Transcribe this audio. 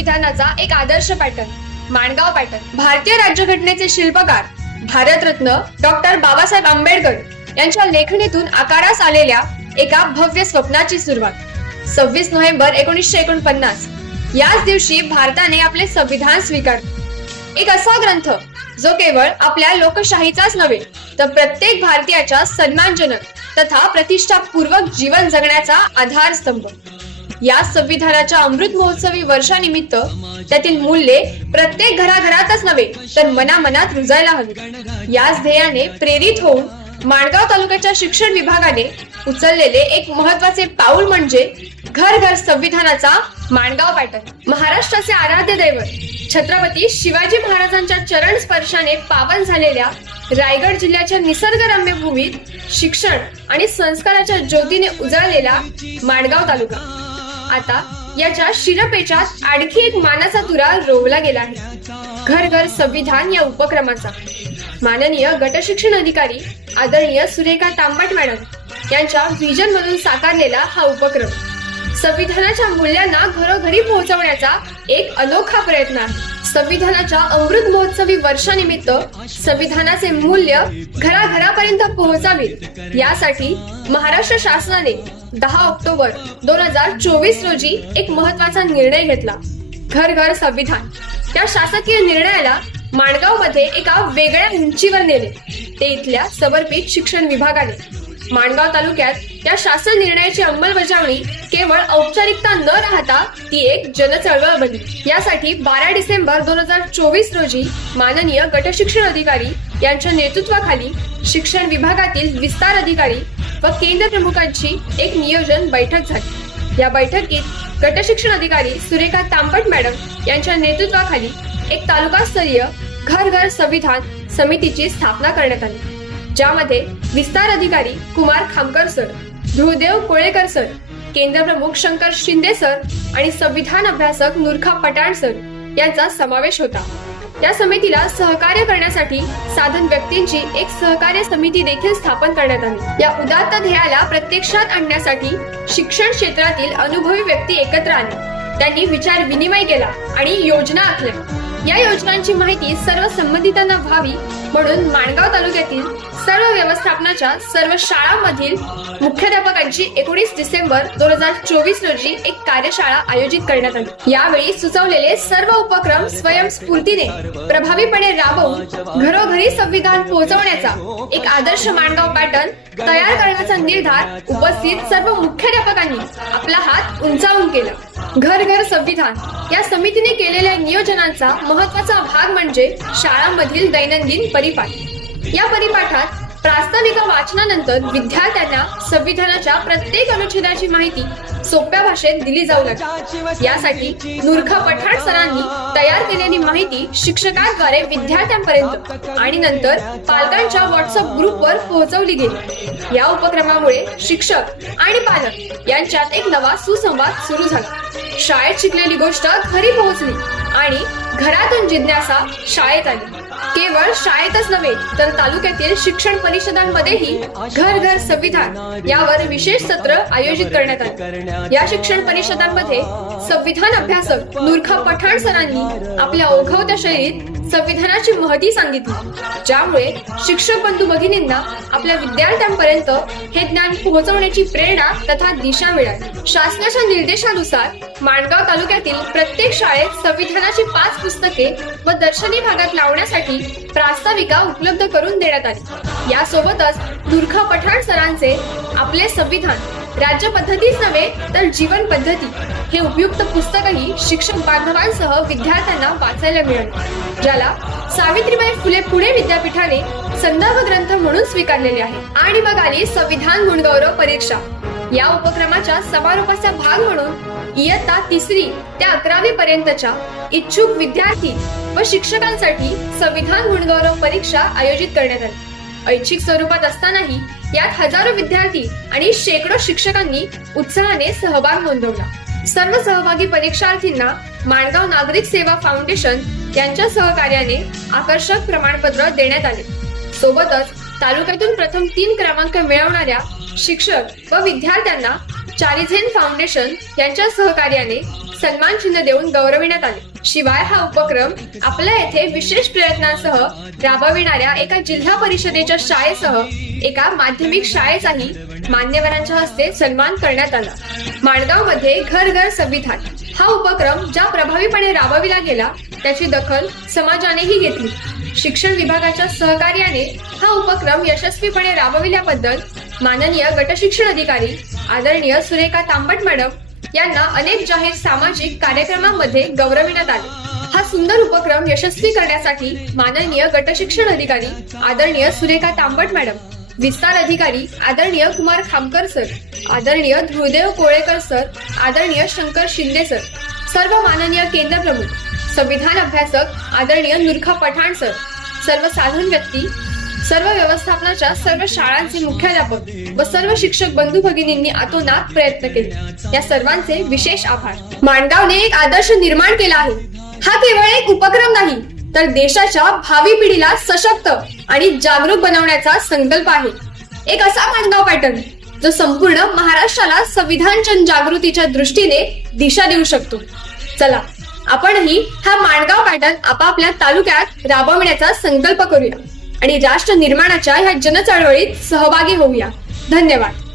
संविधानाचा एक आदर्श pattern, Mangaon pattern. भारतीय राज्यघटनेचे शिल्पकार भारतरत्न डॉक्टर बाबासाहेब आंबेडकर यांच्या लेखणीतून आकारास आलेल्या एका भव्य स्वप्नाची सुरुवात. 26 नोव्हेंबर 1949 याच दिवशी भारताने आपले संविधान स्वीकारले. एक असा ग्रंथ जो केवळ आपल्या लोकशाहीचाच नव्हे तर प्रत्येक भारतीयाच्या सन्मानजनक तथा प्रतिष्ठापूर्वक जीवन जगण्याचा आधारस्तंभ. या संविधानाच्या अमृत महोत्सवी वर्षानिमित्त त्यातील मूल्ये प्रत्येक घराघरातच नव्हे तर मनामनात रुजायला हवी. याच ध्येयाने प्रेरित होऊन माणगाव तालुक्याच्या शिक्षण विभागाने उचललेले एक महत्त्वाचे पाऊल म्हणजे घर घर संविधानाचा माणगाव पॅटर्न. महाराष्ट्राचे आराध्य दैवत छत्रपती शिवाजी महाराजांच्या चरण स्पर्शाने पावन झालेल्या रायगड जिल्ह्याच्या निसर्गरम्य भूमीत शिक्षण आणि संस्काराच्या ज्योतीने उजळलेला माणगाव तालुका आता याच्या शिरपेचात आणखी एक मानाचा तुरा रोवला गेला आहे. घर घर संविधान या उपक्रमाचा माननीय गटशिक्षण अधिकारी आदरणीय सुरेखा तांबट मॅडम यांच्या व्हिजन मधून साकारलेला हा उपक्रम संविधानाच्या मूल्यांना घरोघरी पोहोचवण्याचा एक अनोखा प्रयत्न आहे. संविधानाच्या अमृत महोत्सवी वर्षानिमित्त संविधानाचे मूल्य घराघरापर्यंत पोहोचावेत यासाठी महाराष्ट्र शासनाने 10 ऑक्टोबर 2024 रोजी एक महत्त्वाचा निर्णय घेतला. घर घर संविधान या शासकीय निर्णयाला माणगाव मध्ये एका वेगळ्या उंचीवर नेले. ते इथल्या समर्पित शिक्षण विभागाने माणगाव तालुक्यात या शासन निर्णयाची अंमलबजावणी केवळ औपचारिकता न राहता ती एक जनचळवळ बनली. यासाठी 12 डिसेंबर 2024 रोजी माननीय गटशिक्षण अधिकारी यांच्या नेतृत्वाखाली शिक्षण विभागातील विस्तार अधिकारी व केंद्र प्रमुखांची एक नियोजन बैठक झाली. या बैठकीत गटशिक्षण अधिकारी सुरेखा तांबट मॅडम यांच्या नेतृत्वाखाली एक तालुकास्तरीय घर घर संविधान समितीची स्थापना करण्यात आली, ज्यामध्ये विस्तार अधिकारी कुमार खामकर सर, ध्रुवदेव कोळेकर सर, केंद्र प्रमुख शंकर शिंदे सर आणि संविधान अभ्यासक नूरखा पठाण सर यांचा समावेश होता. या समितीला सहकार्य करण्यासाठी साधन व्यक्तींची एक सहकार्य समिती देखील स्थापन करण्यात आली. या उदात्त ध्येयाला प्रत्यक्षात आणण्यासाठी शिक्षण क्षेत्रातील अनुभवी व्यक्ती एकत्र आले. त्यांनी विचार विनिमय केला आणि योजना आखल्या. या योजनांची माहिती सर्व संबंधितांना व्हावी म्हणून माणगाव तालुक्यातील सर्व व्यवस्थापनाच्या सर्व शाळांमधील मुख्याध्यापकांची 19 डिसेंबर 2024 रोजी एक कार्यशाळा आयोजित करण्यात आली. यावेळी सुचवलेले सर्व उपक्रम स्वयंस्फूर्तीने प्रभावीपणे राबवून घरोघरी संविधान पोहोचवण्याचा एक आदर्श माणगाव पॅटर्न तयार करण्याचा निर्धार उपस्थित सर्व मुख्याध्यापकांनी आपला हात उंचावून केला. घर घर संविधान या समितीने केलेल्या नियोजनाचा महत्त्वाचा भाग म्हणजे शाळांमधील दैनंदिन परिपाठ. या परिपाठात प्रास्ताविका वाचनानंतर विद्यार्थ्यांना संविधानाच्या प्रत्येक अनुच्छेदाची माहिती सोप्या भाषेत दिली जाऊ लागली. यासाठी नूरखा पठाण सरांनी तयार केलेली माहिती शिक्षकांद्वारे विद्यार्थ्यांपर्यंत आणि नंतर पालकांच्या व्हॉट्सअप ग्रुपवर पोहोचवली गेली. या उपक्रमामुळे शिक्षक आणि पालक यांच्यात एक नवा सुसंवाद सुरू झाला. शाळेत शिकलेली गोष्ट घरी पोहोचली आणि घरातून जिज्ञासा शाळेत आली. केवळ शाळेतच नव्हे तर तालुक्यातील शिक्षण परिषदांमध्येही घर घर संविधान यावर विशेष सत्र आयोजित करण्यात आले. या शिक्षण परिषदांमध्ये संविधान अभ्यासक नूरखा पठाण सरांनी आपल्या ओघवत्या शैलीत संविधानाची महती सांगितली, ज्यामुळे शिक्षक बंधू भगिनींना आपल्या विद्यार्थ्यांपर्यंत हे ज्ञान पोहोचवण्याची प्रेरणा तथा दिशा मिळाली. शासनाच्या निर्देशानुसार माणगाव तालुक्यातील प्रत्येक शाळेत संविधानाची 5 पुस्तके व दर्शनी भागात लावण्यासाठी प्रास्ताविका उपलब्ध करून देण्यात आली. यासोबतच नूरखा पठाण सरांचे आपले संविधान राज्य पद्धतीच नव्हे तर जीवन पद्धती हे उपयुक्त पुस्तकही शिक्षक बांधवांसह विद्यार्थ्यांना वाचायला मिळाले, ज्याला सावित्रीबाई फुले पुणे विद्यापीठाने संदर्भ ग्रंथ म्हणून स्वीकारलेले आहे. आणि मग आली संविधान गुणगौरव परीक्षा. या उपक्रमाच्या समारोपाचा भाग म्हणून इयत्ता 3री ते 11वी पर्यंतच्या इच्छुक विद्यार्थी व शिक्षकांसाठी संविधान गुणगौरव परीक्षा आयोजित करण्यात आली. ऐच्छिक स्वरूपात असतानाही यात हजारो विद्यार्थी आणि शेकडो शिक्षकांनी उत्साहाने सहभाग नोंदवला. सर्व सहभागी परीक्षार्थींना माणगाव नागरिक सेवा फाउंडेशन यांच्या सहकार्याने आकर्षक प्रमाणपत्र देण्यात आले. सोबतच तालुक्यातून प्रथम 3 क्रमांक मिळवणाऱ्या शिक्षक व विद्यार्थ्यांना चारिझेन फाउंडेशन यांच्या सहकार्याने सन्मान चिन्ह देऊन गौरविण्यात आले. शिवाय हा उपक्रम आपल्या येथे विशेष प्रयत्नांसह राबविणाऱ्या एका जिल्हा परिषदेच्या शाळेसह एका माध्यमिक शाळेचाही मान्यवरांच्या हस्ते सन्मान करण्यात आला. माणगाव मध्ये घर घर संविधान हा उपक्रम ज्या प्रभावीपणे राबविला गेला त्याची दखल समाजानेही घेतली. शिक्षण विभागाच्या सहकार्याने हा उपक्रम यशस्वीपणे राबविल्याबद्दल माननीय गट शिक्षण अधिकारी आदरणीय सुरेखा तांबट मॅडम यांना अनेक जाहीर सामाजिक कार्यक्रमांमध्ये गौरविण्यात आले. हा सुंदर उपक्रम यशस्वी करण्यासाठी माननीय गट शिक्षण अधिकारी आदरणीय सुरेखा तांबट मॅडम, विस्तार अधिकारी आदरणीय कुमार खामकर सर, आदरणीय ध्रुवदेव कोळेकर सर, आदरणीय शंकर शिंदे सर, सर्व माननीय केंद्र प्रमुख, संविधान अभ्यासक आदरणीय नुरखा पठाण सर, सर्व साधन व्यक्ती, सर्व व्यवस्थापनाच्या सर्व शाळांचे मुख्याध्यापक व सर्व शिक्षक बंधू भगिनींनी अतोनात प्रयत्न केले. या सर्वांचे विशेष आभार. माणगावने एक आदर्श निर्माण केला आहे. हा केवळ एक उपक्रम नाही तर देशाच्या भावी पिढीला सशक्त आणि जागरूक बनवण्याचा संकल्प आहे. एक असा माणगाव पॅटर्न जो संपूर्ण महाराष्ट्राला संविधान जनजागृतीच्या दृष्टीने दिशा देऊ शकतो. चला आपणही हा माणगाव पॅटर्न आपापल्या तालुक्यात राबवण्याचा संकल्प करूया आणि राष्ट्र निर्माणाच्या ह्या जनचळवळीत सहभागी होऊया. धन्यवाद.